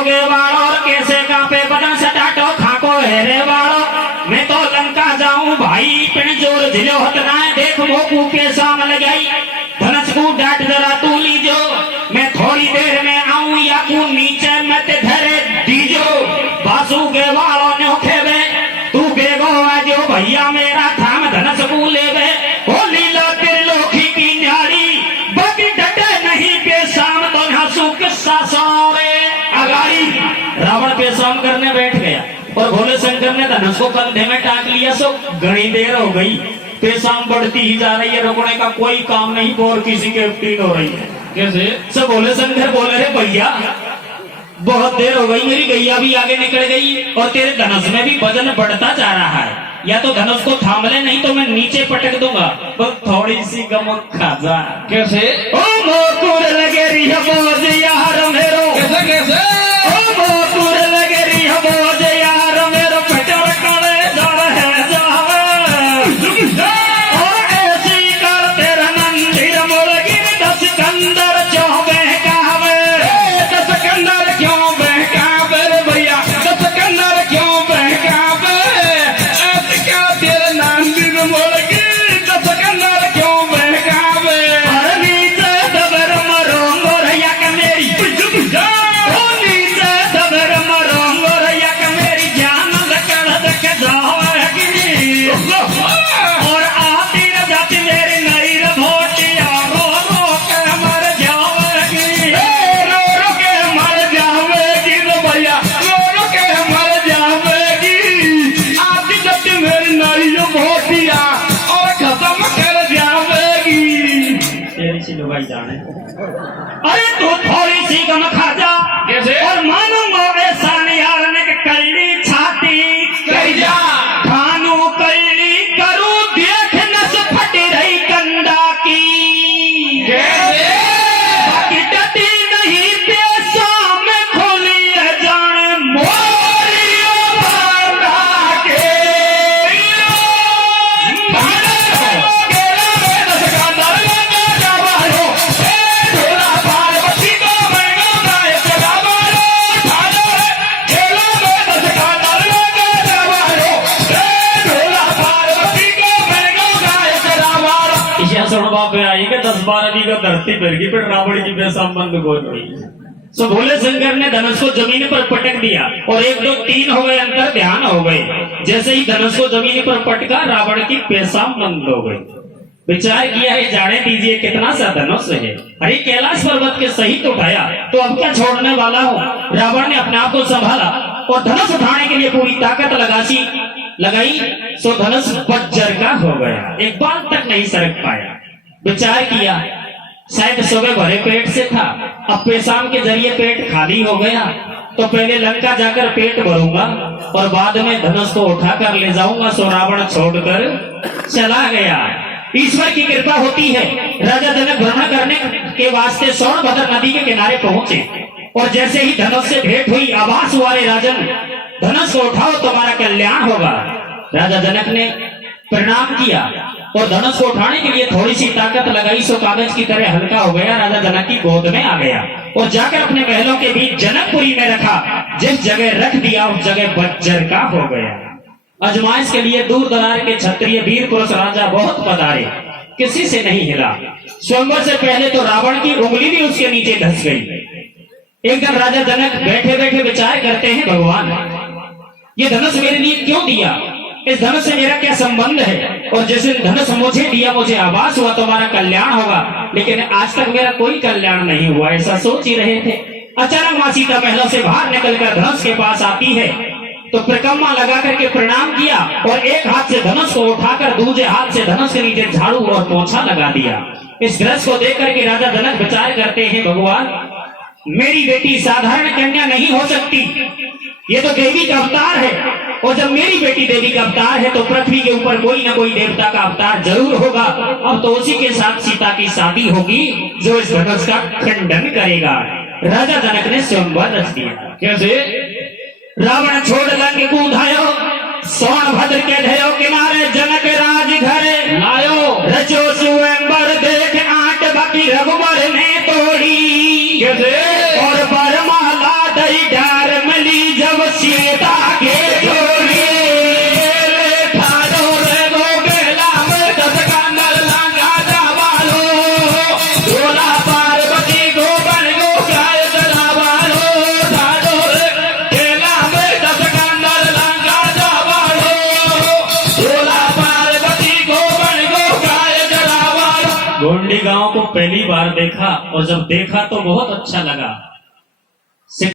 देखोगे वालों और कैसे कांपे बदन सटाटो खाको हेरे वालों मैं तो लंका जाऊं भाई पिण जोर झिलो हतनाए देख मोकू के साम लगाई धनस को डांट जरा तू लीजो मैं थोड़ी देर में आऊं या कू नीचे मत धरे दीजो बासु के वालों ने उठेवे तू बेगो आजो भैया मेरा थाम धनस को लेवे ओ लीला त्रिलोकी की न्यारी बाकी डटे नहीं के साम तो हंसू किस्सा सौरे अगाड़ी रावण पे शाम करने बैठ गया और भोले शंकर ने धनुष को कंधे में टांग लिया। सो घनी देर हो गई पेशाम बढ़ती ही जा रही है रुकने का कोई काम नहीं और किसी के पीड़ हो रही है। कैसे सब भोले शंकर बोले रे भैया बहुत देर हो गई मेरी गैया भी आगे निकल गई और तेरे धनुष में भी वजन बढ़ता जा रहा है या तो धनुष को थाम ले नहीं तो मैं नीचे पटक दूंगा पर थोड़ी सी गमक खा जा। कैसे ओ मोकुर लगे रिह बोझ यार मेरो कैसे कैसे ओ मोकुर लगे रिह बोझ यार मेरो पटर करे जा रहे जावे और ऐसी कर तेरा मंदिर मुर्गी 10 कंदर क्यों बहकावे 10 कंदर क्यों बहकावे रे भैया 10 कंदर क्यों बहकावे ऐसे क्या तेरा मंदिर मुर्गी 10 कंदर क्यों बहकावे अरे नीचे दबर मरोंगो रैया का मेरी ओ नीचे दबर मरोंगो रैया का मेरी जान लकड़ दक जाओगी और आती न जाती मेरी नई भोटिया रो रो के मर जाओगी रो रो के मर जाओगी रो भैया रो रो के मर जाओगी आती जाती मेरी नई भोटिया और खत्म कर जाओगी। तेरी सी लुगाई जाने अरे तू थोड़ी सी गम खा जा कैसे और मानो मोगे सानियार ने कल्ली छाती कर जा खानू कल्ली करूं देख नस फट रही कंधा की कैसे बाकी डटी नहीं पेशा में खोली है जाने मोरियो बांधा के आएंगे 10-12 बीघा धरती पर की फिर रावण की बेसंबंध गोद हुई। सो भोले शंकर ने धनुष को जमीन पर पटक दिया और 1 2 3 हो गए अंतर ध्यान हो गए। जैसे ही धनुष को जमीन पर पटका रावण की पेशाब बंद हो गई। विचार किया है जाने दीजिए कितना सा धनुष है अरे कैलाश पर्वत के सहित उठाया तो अब क्या छोड़ने वाला हूँ। रावण ने अपने आप को संभाला और धनुष उठाने के लिए पूरी ताकत लगाई सो धनुष वज्र का हो गया एक बाल तक नहीं सरक पाया। विचार किया शायद सुबह भरे पेट से था अब पेशाब के जरिए पेट खाली हो गया तो पहले लंका जाकर पेट भरूंगा और बाद में धनुष को उठाकर ले जाऊंगा। सो रावण छोड़कर चला गया। ईश्वर की कृपा होती है। राजा जनक भ्रमण करने के वास्ते सोनभद्र नदी के किनारे पहुंचे और जैसे ही धनुष से भेंट हुई आवाज हुआ रे राजन धनुष को उठाओ तुम्हारा कल्याण होगा। राजा जनक ने प्रणाम किया और धनुष को उठाने के लिए थोड़ी सी ताकत लगाई सो कागज की तरह हल्का हो गया। राजा जनक की गोद में आ गया और जाकर अपने महलों के बीच जनकपुरी में रखा। जिस जगह रख दिया उस जगह वज्र का हो गया। अजमाइश के लिए दूर दरार के क्षत्रिय वीर पुरुष राजा बहुत पधारे किसी से नहीं हिला। स्वयंवर से पहले तो रावण की उंगली भी उसके नीचे धंस गई। एक दिन राजा जनक बैठे बैठे विचार करते हैं भगवान ये धनुष मेरे लिए क्यों दिया इस धनुष से मेरा क्या संबंध है और जैसे धनुष मुझे दिया मुझे आभास हुआ तुम्हारा कल्याण होगा लेकिन आज तक मेरा कोई कल्याण नहीं हुआ ऐसा सोच ही रहे थे। अचानक मां सीता महलों से बाहर निकलकर धनुष के पास आती है तो परिक्रमा लगा करके प्रणाम किया और एक हाथ से धनुष को उठाकर दूसरे हाथ से धनुष के नीचे झाड़ू और पोंछा लगा दिया। इस दृश्य को देख करके राजा जनक विचार करते हैं भगवान मेरी बेटी साधारण कन्या नहीं हो सकती ये तो देवी का अवतार है और जब मेरी बेटी देवी का अवतार है तो पृथ्वी के ऊपर कोई न कोई देवता का अवतार जरूर होगा। अब तो उसी के साथ सीता की शादी होगी जो इस धनुष का खंडन करेगा। राजा जनक ने स्वयंवर रच दिया। कैसे रावण छोड़ लंग कूदायो सोनभद्र के भयो किनारे जनक राज घर लायो रचो स्वयंवर देख आट बाकी रघुवर ने तोड़ी और बरमाला दई डार मली जब सीता के जोड़ी ठाडो रे गोगेला में दस कांदर लांगा जावालो झोला पार्वती गोबन गो गाय जलावालो ठाडो रे केला में दस कांदर लांगा जावालो झोला पार्वती गोबन गो गाय जलावालो। गोंडी गांव को पहली बार देखा और जब देखा तो बहुत अच्छा लगा।